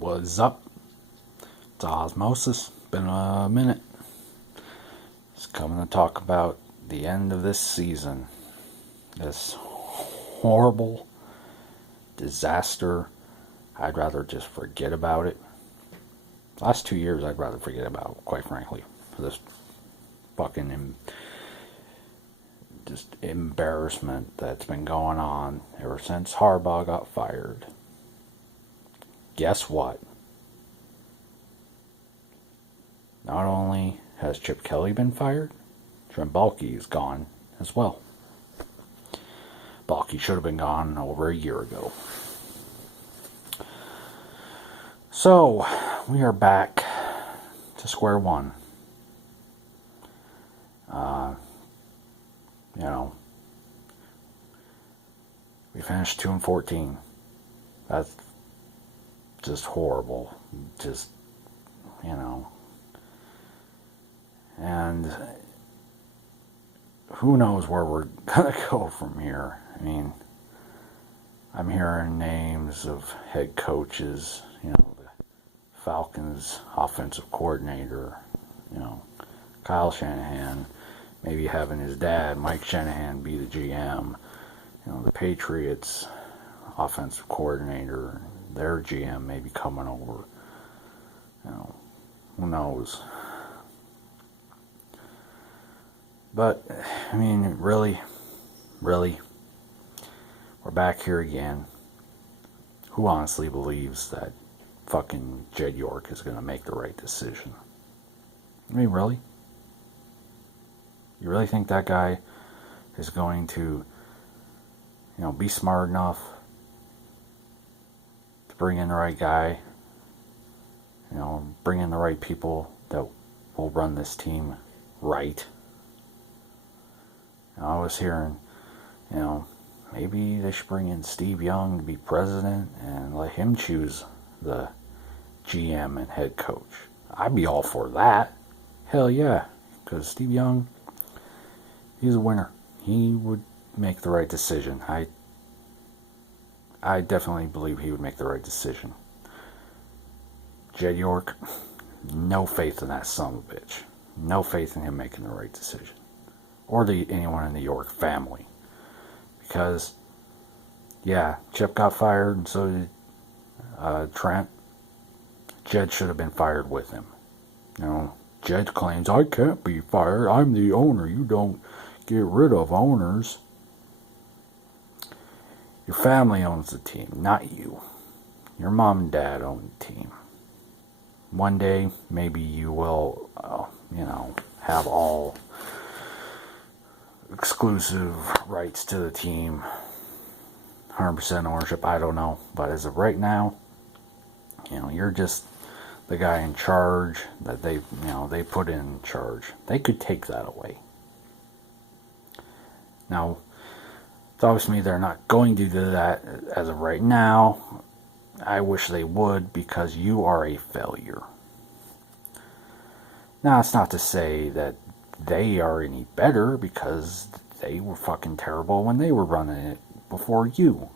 What's up? It's Osmosis. Been a minute. Just coming to talk about the end of this season. This horrible disaster. I'd rather just forget about it. Last 2 years I'd rather forget about, quite frankly. For this fucking just embarrassment that's been going on ever since Harbaugh got fired. Guess what? Not only has Chip Kelly been fired, Ballke is gone as well. Ballke should have been gone over a year ago. So, we are back to square one. We finished 2-14. That's just horrible. And who knows where we're gonna go from here. I mean, I'm hearing names of head coaches, the Falcons offensive coordinator, Kyle Shanahan, maybe having his dad, Mike Shanahan, be the GM, the Patriots offensive coordinator, their GM maybe coming over, who knows. But, I mean, really, we're back here again. Who honestly believes that fucking Jed York is going to make the right decision? I mean, really? You really think that guy is going to, be smart enough to bring in the right guy, bring in the right people that will run this team right? I was hearing, maybe they should bring in Steve Young to be president and let him choose the GM and head coach. I'd be all for that. Hell yeah. Because Steve Young, he's a winner. He would make the right decision. I definitely believe he would make the right decision. Jed York, no faith in that son of a bitch. No faith in him making the right decision. Or anyone in the York family. Because, yeah, Chip got fired, and so did Trent. Jed should have been fired with him. Jed claims, I can't be fired. I'm the owner. You don't get rid of owners. Your family owns the team, not you. Your mom and dad own the team. One day, maybe you will, have all exclusive rights to the team, 100% ownership, I don't know. But as of right now, you're just the guy in charge that they put in charge. They could take that away. Now, it's obvious to me they're not going to do that as of right now. I wish they would, because you are a failure. Now, it's not to say that they are any better, because they were fucking terrible when they were running it before you.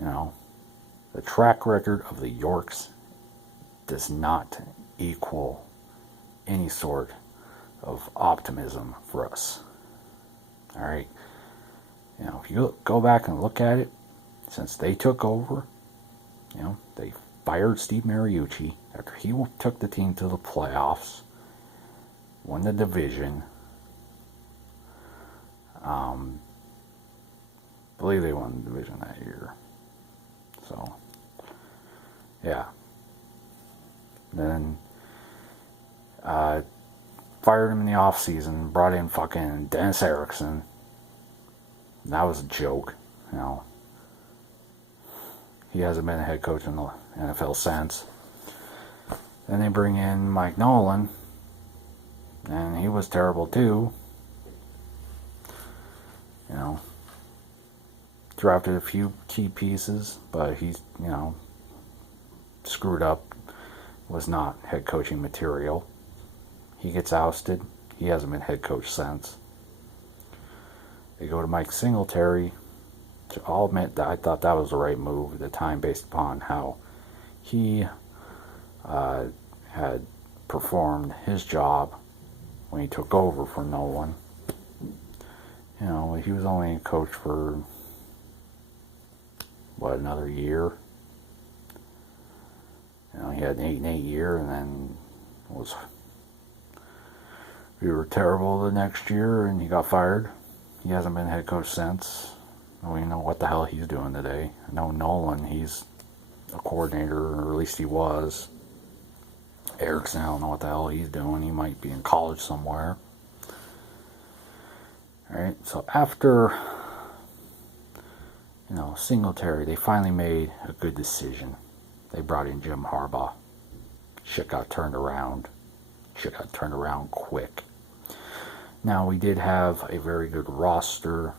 The track record of the Yorks does not equal any sort of optimism for us. Alright? If you go back and look at it, since they took over, they fired Steve Mariucci after he took the team to the playoffs, won the division. I believe they won the division that year. So, yeah. Then, fired him in the off season, brought in fucking Dennis Erickson. That was a joke, He hasn't been a head coach in the NFL since. Then they bring in Mike Nolan, and he was terrible too. Drafted a few key pieces, but he's, screwed up. Was not head coaching material. He gets ousted. He hasn't been head coach since. They go to Mike Singletary. I'll admit that I thought that was the right move at the time, based upon how he had performed his job when he took over for Nolan. You know, he was only a coach for, what, another year? You know, he had an 8-8 year, and then we were terrible the next year, and he got fired. He hasn't been head coach since. We know what the hell he's doing today. I know Nolan, he's a coordinator, or at least he was. Erickson, I don't know what the hell he's doing. He might be in college somewhere. Alright, so after, you know, Singletary, they finally made a good decision. They brought in Jim Harbaugh. Shit got turned around. Shit got turned around quick. Now, we did have a very good roster,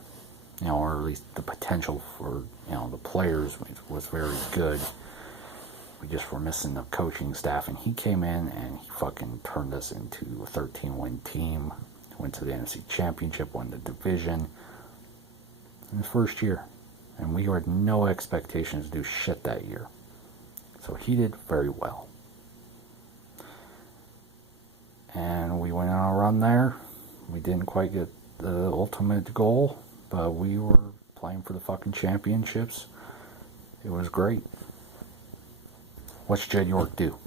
you know, or at least the potential for, you know, the players was very good. We just were missing the coaching staff, and he came in and he fucking turned us into a 13-win team. Went to the NFC Championship, won the division in his first year. And we had no expectations to do shit that year. So he did very well. And we went on a run there. We didn't quite get the ultimate goal, but we were playing for the fucking championships. It was great. What's Jed York do?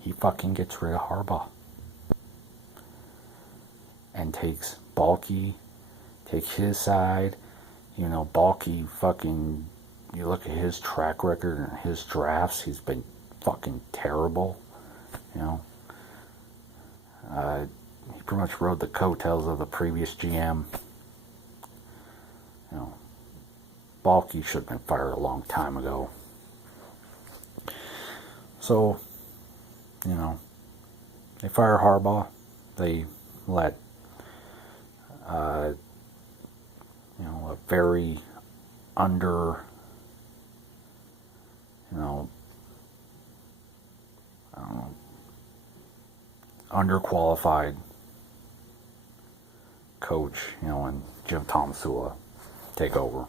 He fucking gets rid of Harbaugh. And takes Ballke, takes his side. You know, Ballke fucking, you look at his track record and his drafts, he's been fucking terrible. You know, he pretty much rode the coattails of the previous GM. You know, Ballke should have been fired a long time ago. So, you know, they fire Harbaugh. They let, you know, a very under, you know, underqualified coach, you know, and Jim Tomsula take over.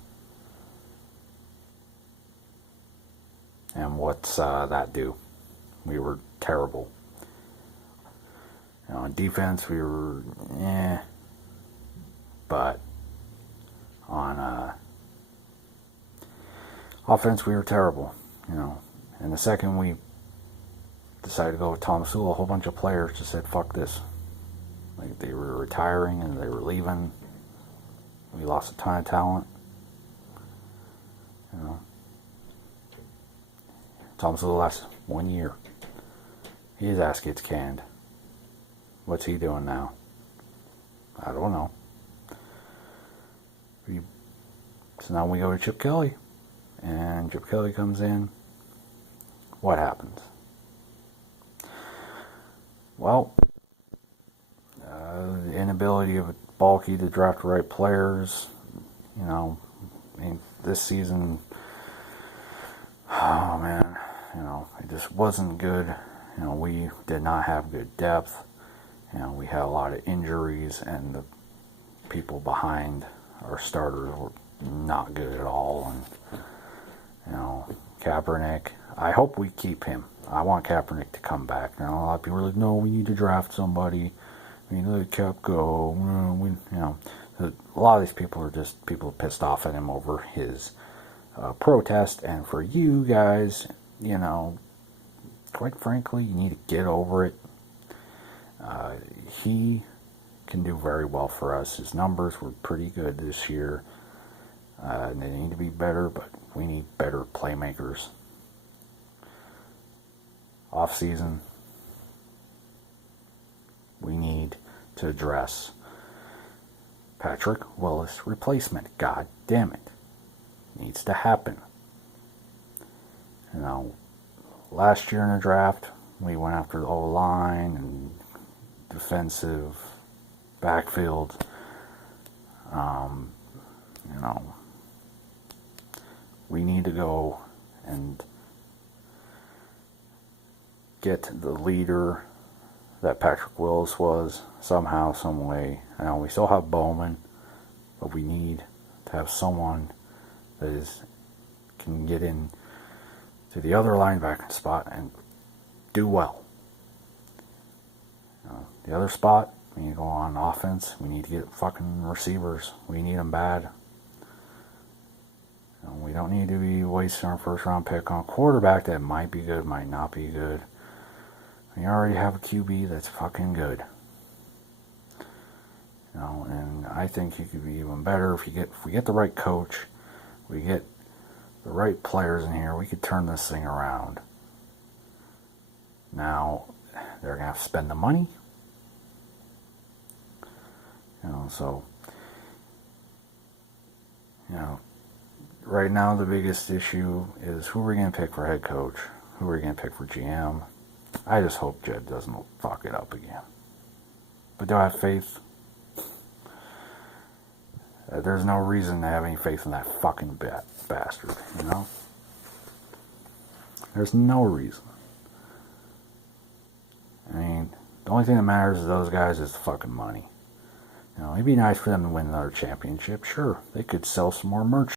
And what's that do? We were terrible. You know, on defense, we were, but on offense, we were terrible. You know, and the second we decided to go with Tomsula, a whole bunch of players just said, fuck this. Like, they were retiring and they were leaving. We lost a ton of talent. You know, Tomsula lasts 1 year. His ass gets canned. What's he doing now? I don't know. So now we go to Chip Kelly. And Chip Kelly comes in. What happens? Well, the inability of Ballke to draft the right players. You know, I mean, this season, oh man, you know, it just wasn't good. You know, we did not have good depth. You know, we had a lot of injuries, and the people behind our starters were not good at all. And, you know, Kaepernick, I hope we keep him. I want Kaepernick to come back. You know, a lot of people are like, no, we need to draft somebody. We need to let Cap go. You know, a lot of these people are just people pissed off at him over his protest. And for you guys, you know, quite frankly, you need to get over it. He can do very well for us. His numbers were pretty good this year. They need to be better, but we need better playmakers. Off season, we need to address Patrick Willis replacement. God damn it. Needs to happen. You know, last year in the draft, we went after the O-line and defensive backfield. You know, we need to go and get the leader that Patrick Willis was somehow, some way. I know we still have Bowman, but we need to have someone that can get in to the other linebacking spot and do well. The other spot, we need to go on offense. We need to get fucking receivers. We need them bad. We don't need to be wasting our first round pick on a quarterback that might be good, might not be good. We already have a QB that's fucking good. And I think he could be even better if we get the right coach, we get the right players in here, we could turn this thing around. Now, they're going to have to spend the money. So, right now the biggest issue is who are we going to pick for head coach? Who are we going to pick for GM? I just hope Jed doesn't fuck it up again. But do I have faith? There's no reason to have any faith in that fucking bastard, There's no reason. I mean, the only thing that matters to those guys is the fucking money. It'd be nice for them to win another championship. Sure, they could sell some more merch.